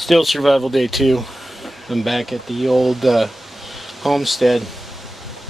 Still survival day 2. I'm back at the old homestead.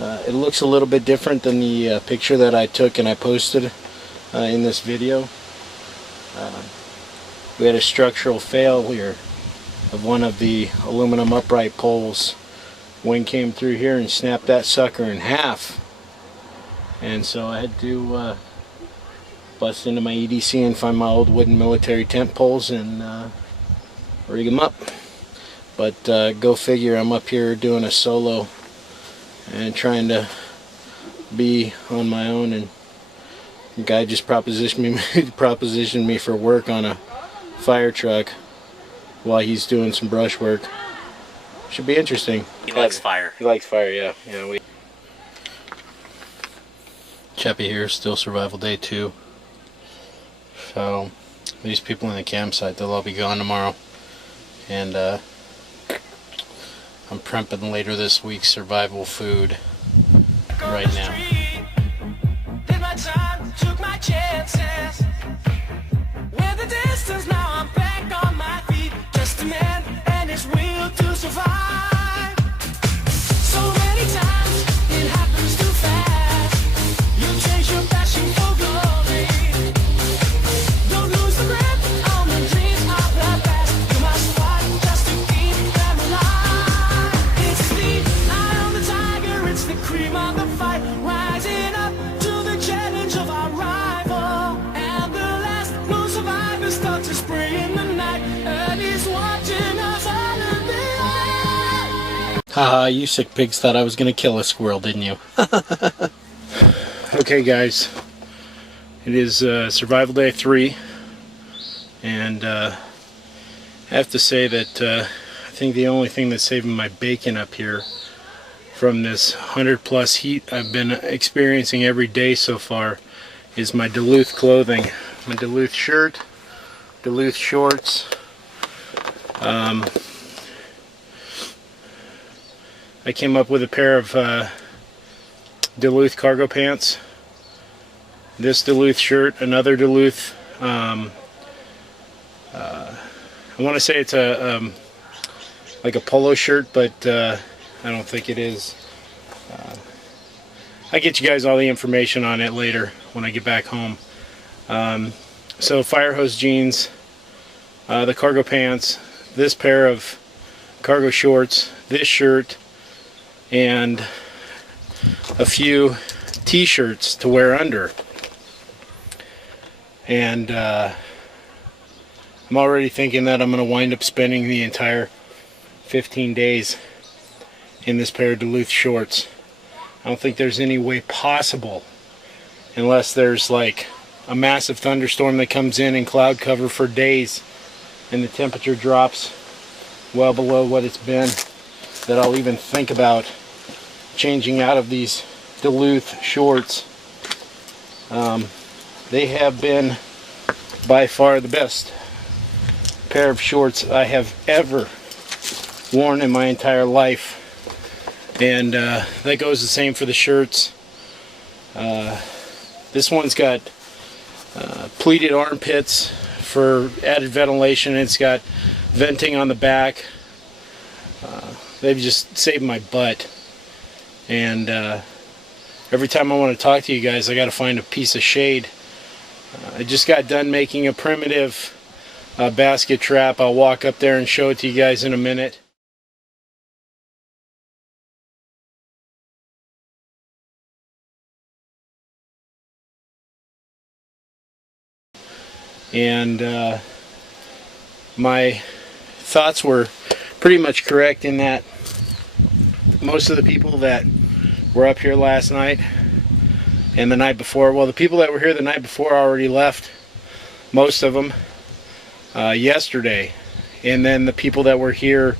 It looks a little bit different than the picture that I took and I posted in this video. We had a structural failure of one of the aluminum upright poles. Wind came through here and snapped that sucker in half. And so I had to bust into my EDC and find my old wooden military tent poles and rig them up. But go figure, I'm up here doing a solo and trying to be on my own, and the guy just propositioned me for work on a fire truck while he's doing some brush work. Should be interesting. He likes fire. He likes fire, yeah. Chappie here, still survival day 2. So these people in the campsite, they'll all be gone tomorrow. And I'm prepping later this week's survival food right now. Did my time, took my chances. With the distance, now I'm back on my feet. Just a man and his will to survive. So many times it happens too fast. You chase your passion for glory. Don't lose the grip on the dreams of the past. You must fight just to keep them alive. It's the eye of the tiger, it's the cream of the fight. Rising up to the challenge of our rival. And the last lone survivor starts to spray in the night. And he's watching us all in the eye. Haha, you sick pigs thought I was gonna kill a squirrel, didn't you? Okay guys, it is survival day 3, and I have to say that I think the only thing that's saving my bacon up here from this 100+ heat I've been experiencing every day so far is my Duluth clothing. My Duluth shirt, Duluth shorts. I came up with a pair of Duluth cargo pants, this Duluth shirt, another Duluth, I want to say it's a like a polo shirt, but I don't think it is. I'll get you guys all the information on it later when I get back home. So fire hose jeans, the cargo pants, this pair of cargo shorts, this shirt, and a few t-shirts to wear under. And I'm already thinking that I'm going to wind up spending the entire 15 days in this pair of Duluth shorts. I don't think there's any way possible, unless there's like a massive thunderstorm that comes in and cloud cover for days and the temperature drops well below what it's been, that I'll even think about changing out of these Duluth shorts. They have been by far the best pair of shorts I have ever worn in my entire life, and that goes the same for the shirts. This one's got pleated armpits for added ventilation. It's got venting on the back. They've just saved my butt. And every time I want to talk to you guys, I got to find a piece of shade. I just got done making a primitive basket trap. I'll walk up there and show it to you guys in a minute. And my thoughts were pretty much correct in that most of the people that were up here last night and the night before, well, the people that were here the night before already left, most of them, yesterday. And then the people that were here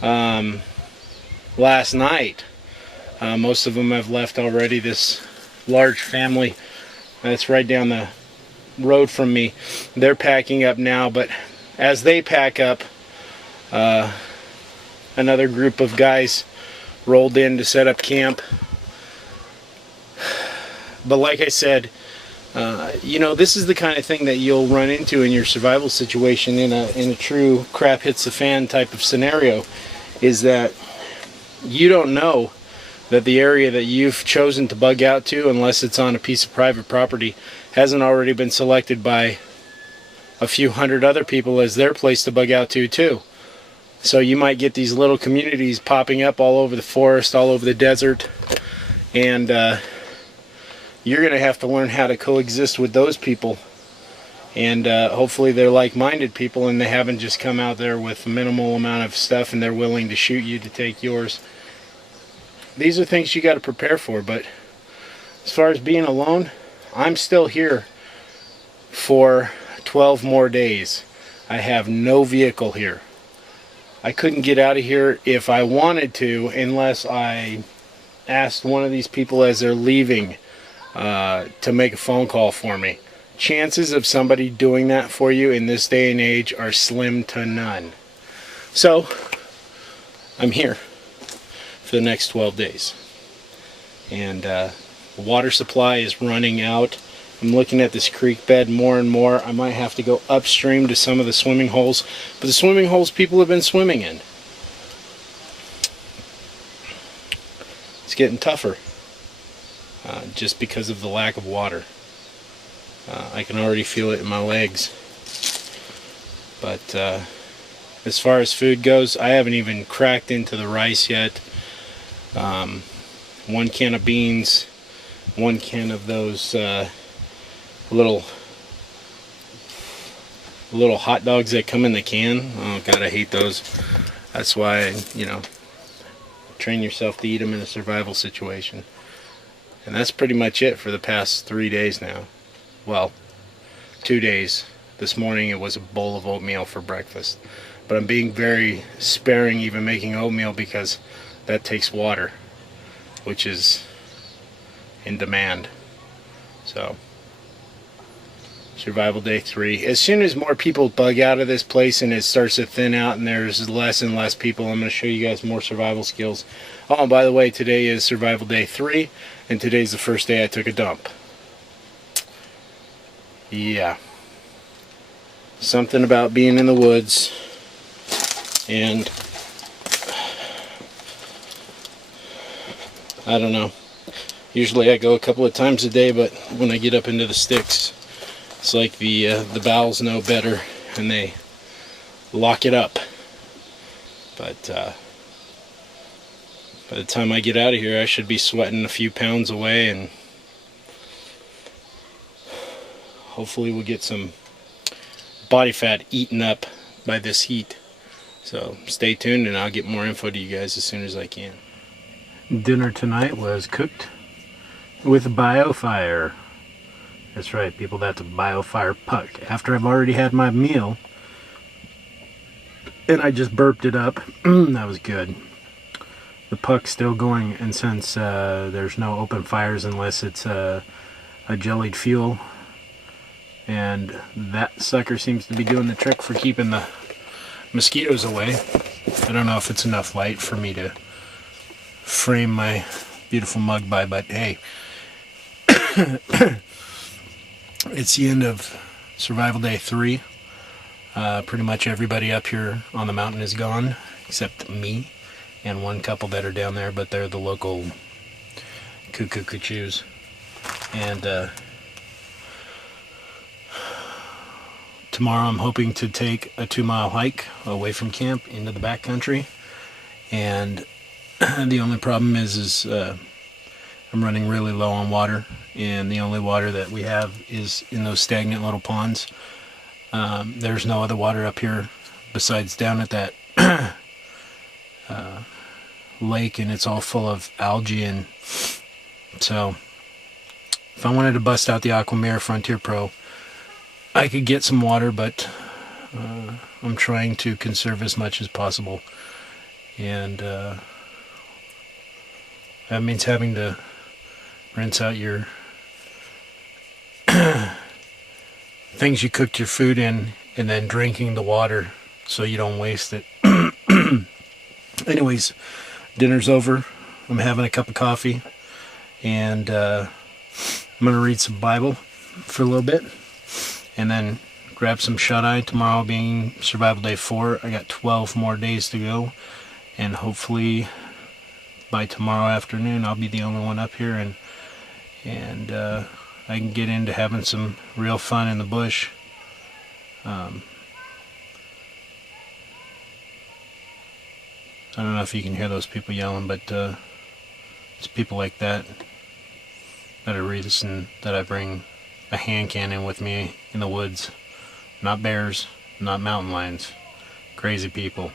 last night, most of them have left already. This large family that's right down the road from me, they're packing up now, but as they pack up, another group of guys rolled in to set up camp. But like I said, You know, this is the kind of thing that you'll run into in your survival situation in a true crap hits the fan type of scenario, is that you don't know that the area that you've chosen to bug out to, unless it's on a piece of private property, hasn't already been selected by a few hundred other people as their place to bug out to too. So you might get these little communities popping up all over the forest, all over the desert, and you're going to have to learn how to coexist with those people. And hopefully they're like-minded people and they haven't just come out there with a minimal amount of stuff and they're willing to shoot you to take yours. These are things you got to prepare for. But as far as being alone, I'm still here for 12 more days. I have no vehicle here. I couldn't get out of here if I wanted to unless I asked one of these people as they're leaving to make a phone call for me. Chances of somebody doing that for you in this day and age are slim to none. So I'm here for the next 12 days. And the water supply is running out. I'm looking at this creek bed more and more. I might have to go upstream to some of the swimming holes. But the swimming holes people have been swimming in. It's getting tougher. Just because of the lack of water. I can already feel it in my legs. But as far as food goes, I haven't even cracked into the rice yet. 1 can of beans, 1 can of those little hot dogs that come in the can. Oh God, I hate those. That's why, you know, train yourself to eat them in a survival situation. And that's pretty much it for the past 3 days now. Well, 2 days. This morning it was a bowl of oatmeal for breakfast. But I'm being very sparing even making oatmeal because that takes water, which is in demand. So, survival day 3. As soon as more people bug out of this place and it starts to thin out and there's less and less people, I'm going to show you guys more survival skills. Oh, and by the way, today is survival day 3, and today's the first day I took a dump. Yeah. Something about being in the woods and I don't know. Usually I go a couple of times a day, but when I get up into the sticks, it's like the bowels know better and they lock it up. But by the time I get out of here, I should be sweating a few pounds away, and hopefully we'll get some body fat eaten up by this heat. So stay tuned and I'll get more info to you guys as soon as I can. Dinner tonight was cooked with BioFire. That's right, people, that's a BioFire puck. After I've already had my meal and I just burped it up, that was good. The puck's still going, and since there's no open fires unless it's a jellied fuel, and that sucker seems to be doing the trick for keeping the mosquitoes away. I don't know if it's enough light for me to frame my beautiful mug by, but hey, it's the end of survival day 3. Pretty much everybody up here on the mountain is gone except me and 1 couple that are down there, but they're the local cuckoos. And tomorrow I'm hoping to take a 2-mile hike away from camp into the backcountry, and the only problem is I'm running really low on water, and the only water that we have is in those stagnant little ponds. There's no other water up here besides down at that lake, and it's all full of algae. And so if I wanted to bust out the Aquamira Frontier Pro, I could get some water, but I'm trying to conserve as much as possible, and that means having to rinse out your things you cooked your food in and then drinking the water so you don't waste it. Anyways, dinner's over. I'm having a cup of coffee, and I'm going to read some Bible. for a little bit, and then grab some shut-eye. Tomorrow being survival day 4. I got 12 more days to go, and hopefully by tomorrow afternoon I'll be the only one up here, and I can get into having some real fun in the bush. I don't know if you can hear those people yelling, but it's people like that are reason that I bring a hand cannon with me in the woods. Not bears, not mountain lions. Crazy people.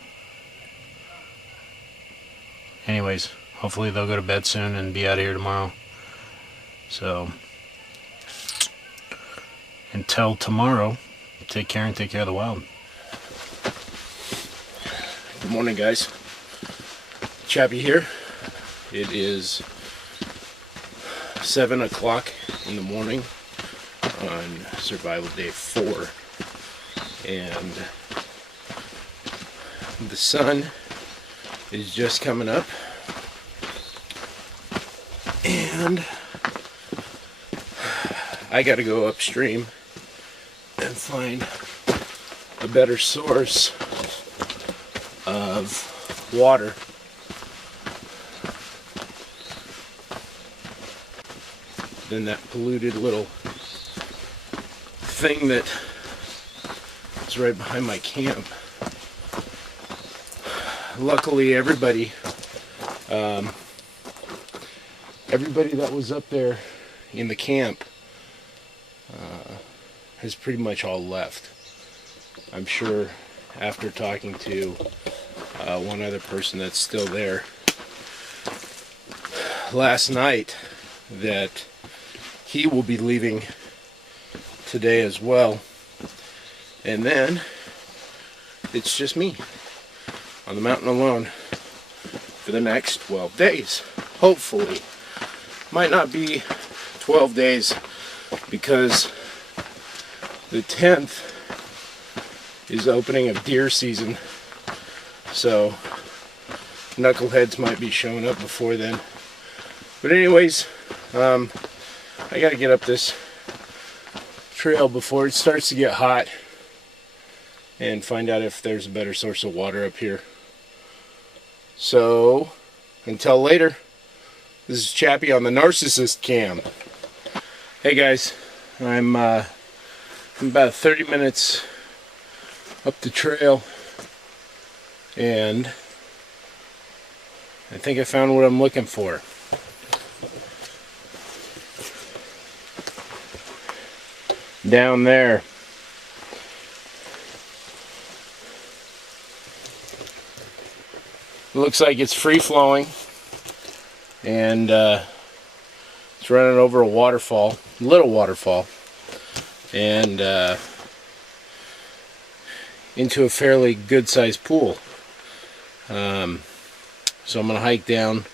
Anyways, hopefully they'll go to bed soon and be out of here tomorrow. So, until tomorrow, take care and take care of the wild. Good morning, guys. Chappie here. It is 7 o'clock in the morning on survival day 4, and the sun is just coming up, and I gotta go upstream and find a better source of water. Than that polluted little thing that is right behind my camp. Luckily, everybody that was up there in the camp has pretty much all left. I'm sure after talking to one other person that's still there last night, that he will be leaving today as well, and then it's just me on the mountain alone for the next 12 days. Hopefully. Might not be 12 days, because the 10th is opening of deer season, so knuckleheads might be showing up before then. But anyways, I gotta get up this trail before it starts to get hot and find out if there's a better source of water up here. So, until later, this is Chappie on the Narcissist Cam. Hey guys, I'm about 30 minutes up the trail, and I think I found what I'm looking for. Down there. It looks like it's free flowing, and it's running over a waterfall, little waterfall, and into a fairly good sized pool. So I'm gonna hike down.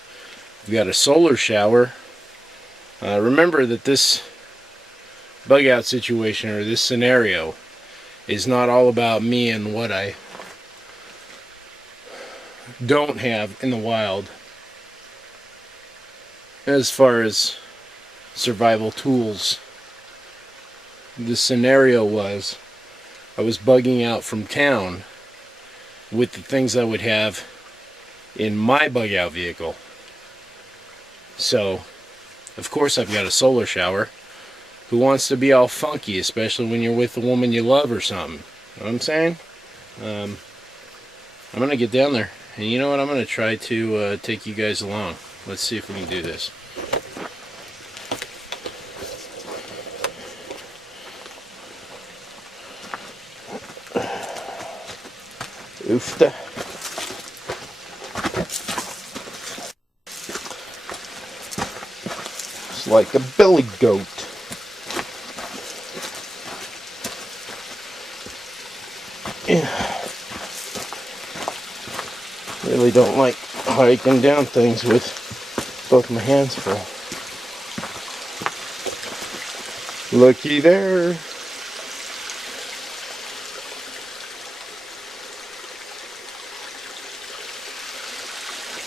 We've got a solar shower. Remember that this bug out situation, or this scenario, is not all about me and what I don't have in the wild as far as survival tools. The scenario was I was bugging out from town with the things I would have in my bug out vehicle. So of course I've got a solar shower. Who wants to be all funky, especially when you're with the woman you love or something? You know what I'm saying? I'm gonna get down there, and you know what? I'm gonna try to take you guys along. Let's see if we can do this. Oofta. It's like a billy goat. Really don't like hiking down things with both my hands full. Looky there.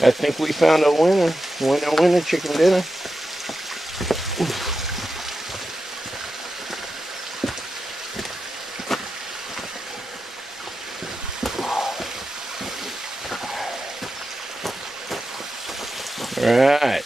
I think we found a winner. Winner, winner, chicken dinner. Right.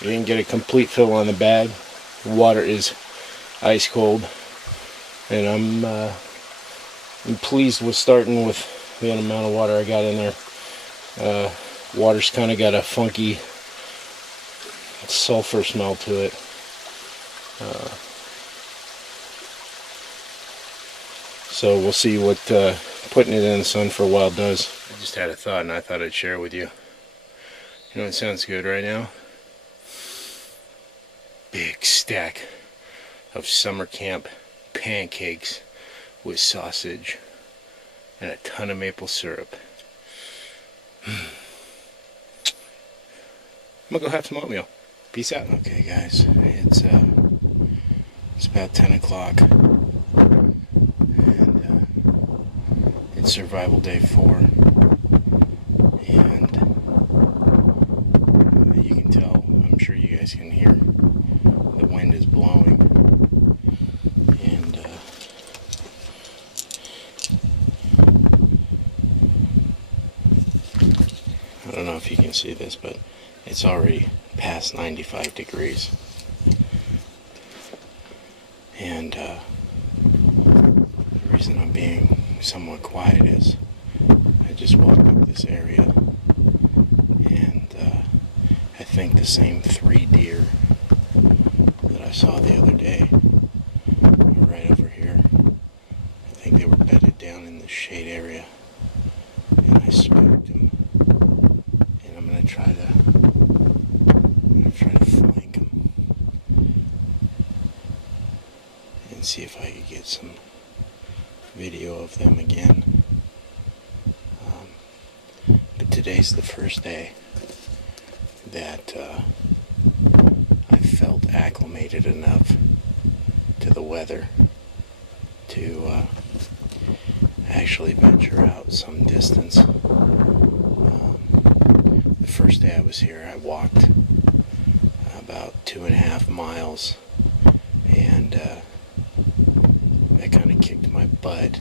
You didn't get a complete fill on the bag. The water is ice cold, and I'm pleased with starting with the amount of water I got in there. Water's kind of got a funky sulfur smell to it. So we'll see what putting it in the sun for a while does. I just had a thought, and I thought I'd share it with you. You know what sounds good right now? Big stack of summer camp pancakes with sausage and a ton of maple syrup. I'm gonna go have some oatmeal. Peace out. Okay guys, it's about 10 o'clock and it's survival day 4, and you can tell, I'm sure you guys can hear, the wind is blowing, and I don't know if you can see this, but it's already past 95 degrees. And the reason I'm being somewhat quiet is I just walked up this area, and I think the same 3 deer that I saw the other day are right over here. I think they were bedded down in the shade area, and I spooked them. And I'm gonna try to flank them and see if I could get some video of them again. But today's the first day that I felt acclimated enough to the weather to actually venture out some distance. The first day I was here, I walked about 2.5 miles, and that kind of kicked my butt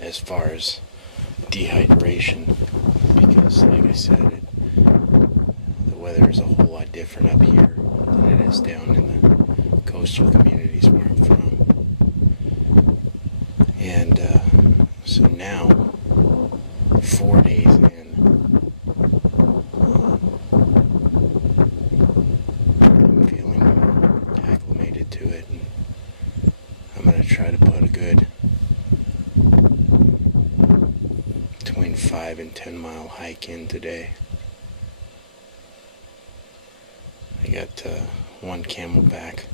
as far as dehydration, because like I said, the weather is a whole lot different up here than it is down in the coastal communities where I'm from. And so now, 4 days in, I'm feeling more acclimated to it, and I'm going to try to put a good between 5 and 10 mile hike in today. I got 1 CamelBak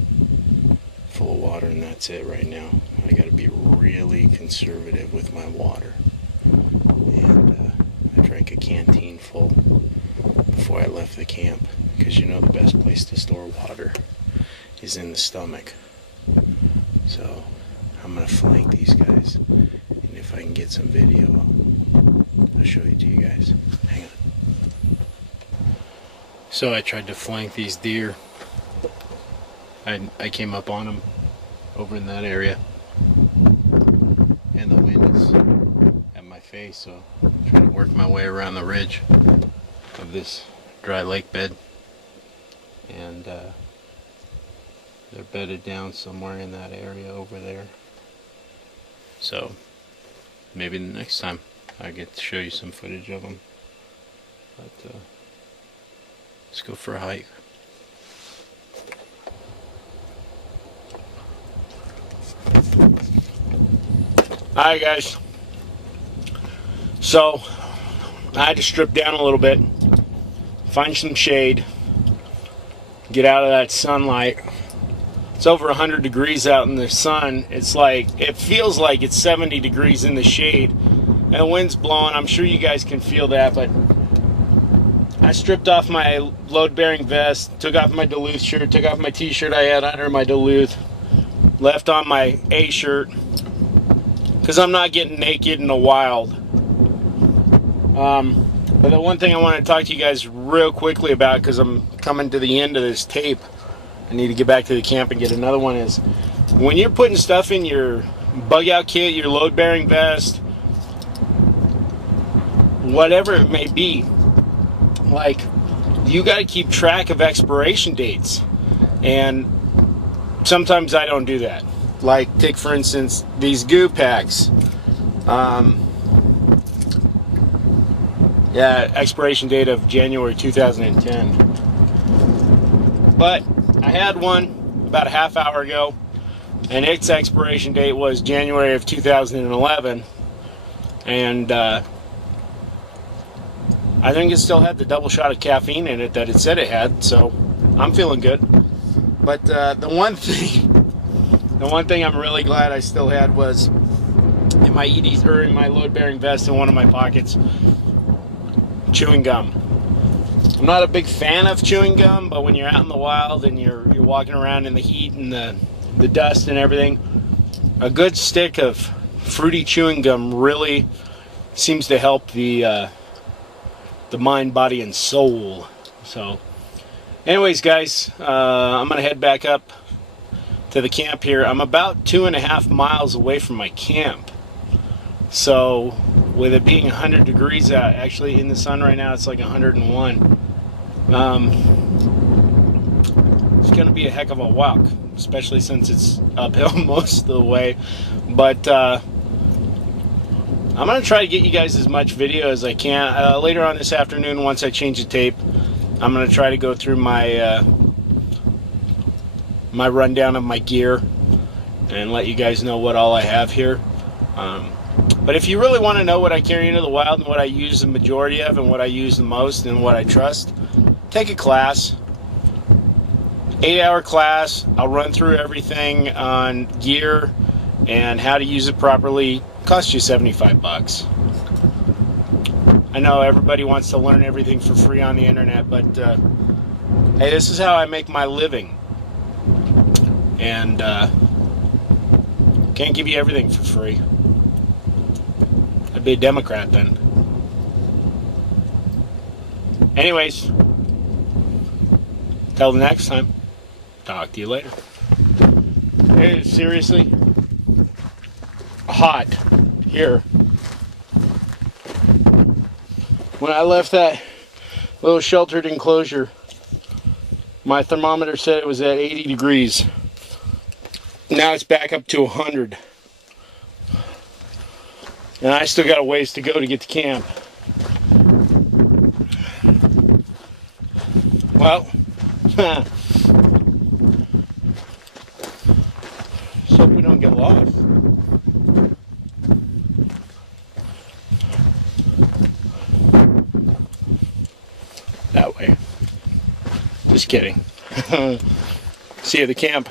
full of water, and that's it right now. I got to be really conservative with my water, and I drank a canteen full before I left the camp, because you know the best place to store water is in the stomach. So I'm gonna flank these guys, and if I can get some video, I'll show it to you guys. Hang on. So I tried to flank these deer. I came up on them over in that area, and the wind is at my face, so I'm trying to work my way around the ridge of this dry lake bed, and they're bedded down somewhere in that area over there. So maybe the next time I get to show you some footage of them. But let's go for a hike. Alright guys, so I had to strip down a little bit, find some shade, get out of that sunlight, it's over 100 degrees out in the sun. It's like, it feels like it's 70 degrees in the shade, and the wind's blowing. I'm sure you guys can feel that, but I stripped off my load-bearing vest, took off my Duluth shirt, took off my t-shirt I had under my Duluth, left on my A shirt, because I'm not getting naked in the wild. But the one thing I want to talk to you guys real quickly about, because I'm coming to the end of this tape, I need to get back to the camp and get another one, is when you're putting stuff in your bug out kit, your load bearing vest, whatever it may be, like, you got to keep track of expiration dates, and sometimes I don't do that. Like, take for instance these goo packs. Yeah, expiration date of January 2010. But I had one about a half hour ago, and its expiration date was January of 2011, and I think it still had the double shot of caffeine in it that it said it had, so I'm feeling good. But the one thing I'm really glad I still had was in my EDs, or in my load-bearing vest, in one of my pockets, chewing gum. I'm not a big fan of chewing gum, but when you're out in the wild and you're walking around in the heat and the dust and everything, a good stick of fruity chewing gum really seems to help the mind, body, and soul. So anyways, guys, I'm gonna head back up to the camp here. I'm about 2.5 miles away from my camp, so with it being 100 degrees out, actually in the sun right now it's like 101, it's gonna be a heck of a walk, especially since it's uphill most of the way. But I'm gonna try to get you guys as much video as I can. Later on this afternoon, once I change the tape, I'm gonna try to go through my my rundown of my gear and let you guys know what all I have here. But if you really want to know what I carry into the wild and what I use the majority of and what I use the most and what I trust, take a class. 8-hour class. I'll run through everything on gear and how to use it properly. Cost you $75. I know everybody wants to learn everything for free on the internet, but hey, this is how I make my living, and can't give you everything for free. I'd be a Democrat then. Anyways, till the next time, talk to you later. It is seriously hot here. When I left that little sheltered enclosure, my thermometer said it was at 80 degrees. Now it's back up to 100. And I still got a ways to go to get to camp. Well, let's hope we don't get lost. That way. Just kidding. See you at the camp.